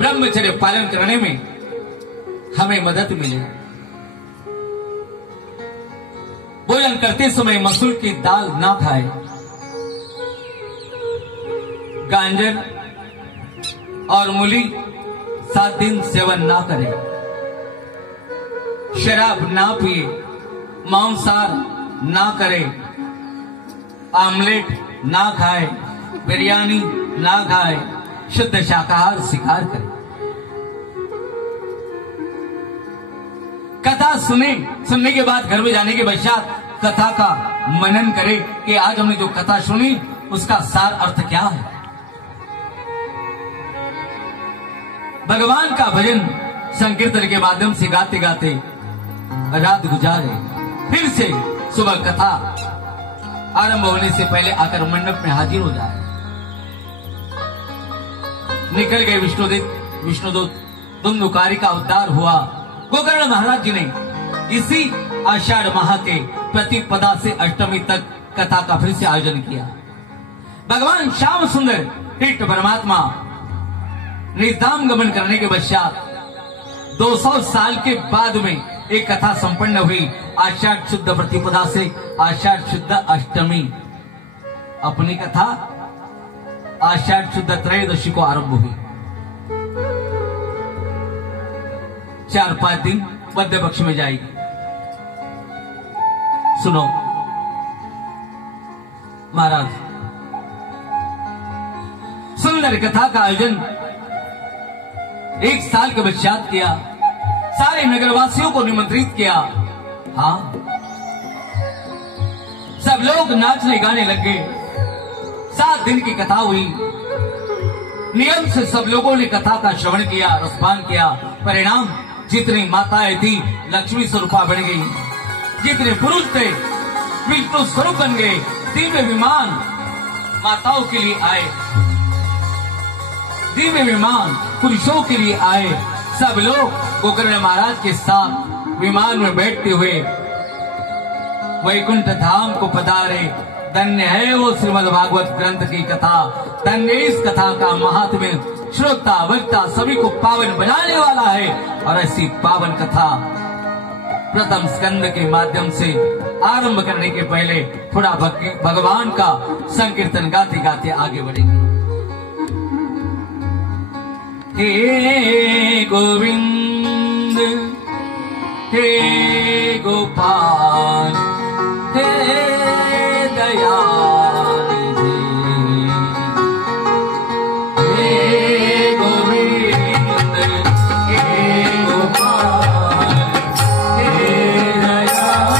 ब्रह्मचर्य पालन करने में हमें मदद मिले। भोजन करते समय मसूर की दाल ना खाए, गाजर और मूली 7 दिन सेवन ना करें, शराब ना पिए, मांसाहार ना करे, आमलेट ना खाए, बिरयानी ना खाए, शुद्ध शाकाहार शिकार करे। कथा सुनने के बाद घर में जाने के पश्चात कथा का मनन करे कि आज हमने जो कथा सुनी उसका सार अर्थ क्या है। भगवान का भजन संकीर्तन के माध्यम से गाते गाते रात गुजारे, फिर से सुबह कथा आरंभ होने से पहले आकर मंडप में हाजिर हो जाए। निकल गए विष्णुदूत धुंधुकारी का उद्धार हुआ। गोकर्ण महाराज जी ने इसी आषाढ़ माह के प्रतिपदा से अष्टमी तक कथा का फिर से आयोजन किया। भगवान श्याम सुंदर तीर्थ परमात्मा निधाम गमन करने के पश्चात 200 साल के बाद में एक कथा संपन्न हुई। आषाढ़ शुद्ध प्रतिपदा से आषाढ़ शुद्ध अष्टमी अपनी कथा आषाढ़ शुद्ध त्रयोदशी को आरंभ हुई। 4-5 दिन मध्य पक्ष में जाएगी। सुनो महाराज, सुंदर कथा का आयोजन 1 साल के पश्चात किया। सारे नगरवासियों को निमंत्रित किया। हाँ, सब लोग नाचने गाने लगे। 7 दिन की कथा हुई। नियम से सब लोगों ने कथा का श्रवण किया, रसपान किया। परिणाम, जितनी माताएं थी लक्ष्मी स्वरूपा बन गई, जितने पुरुष थे विष्णु स्वरूप बन गए। दिव्य विमान माताओं के लिए आए, दिव्य विमान पुरुषों के लिए आए। सब लोग गोकर्ण महाराज के साथ विमान में बैठते हुए वैकुंठ धाम को पधारे। धन्य है वो श्रीमद् भागवत ग्रंथ की कथा, धन्य इस कथा का महात्म्य श्रोता वक्ता सभी को पावन बनाने वाला है। और ऐसी पावन कथा प्रथम स्कंद के माध्यम से आरंभ करने के पहले थोड़ा भगवान का संकीर्तन गाते गाते आगे बढ़ेंगे। हे गोविंद हे गोपाल हे दयानिधि, हे गोविंद हे गोपाल हे दयानिधि।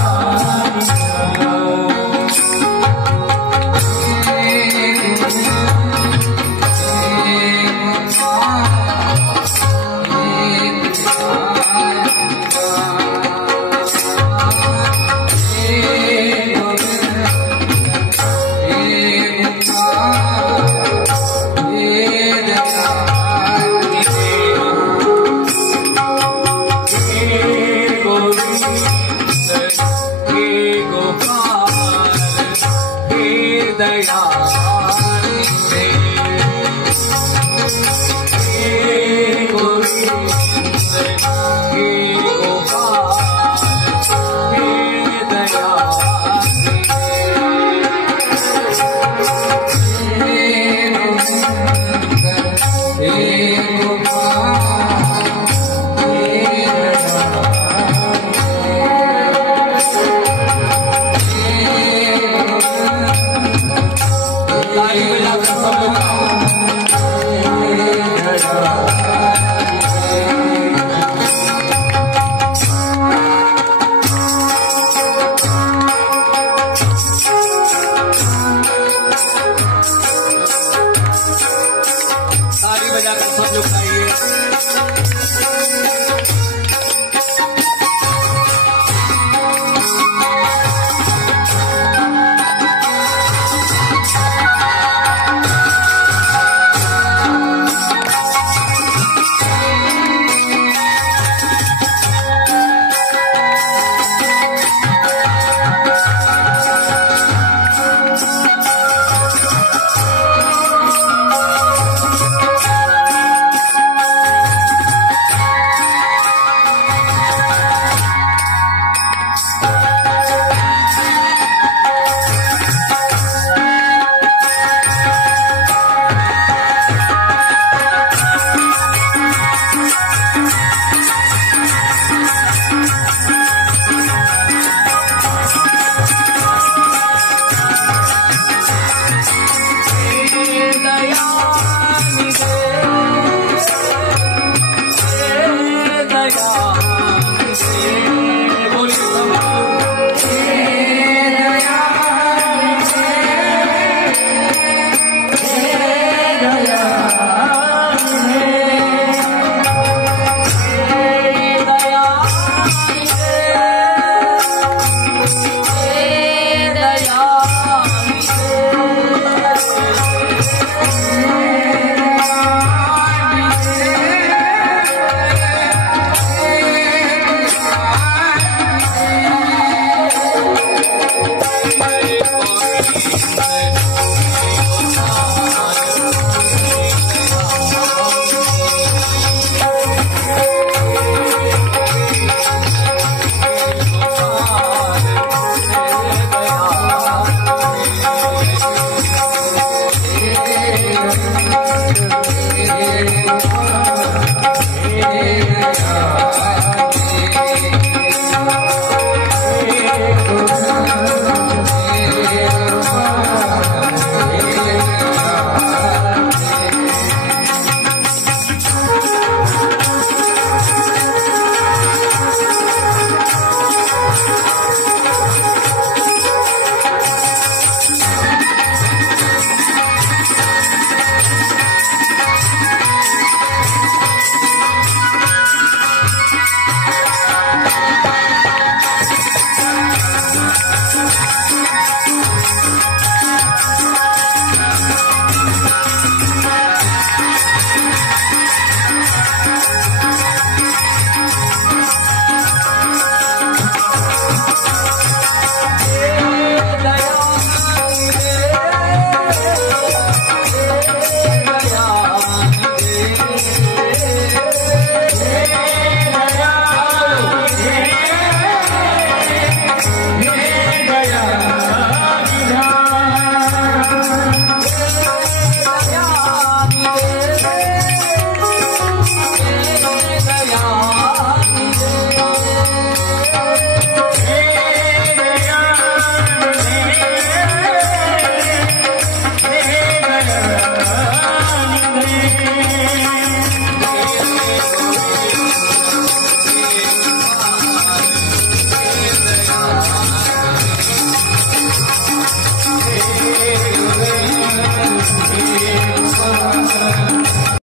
हे नया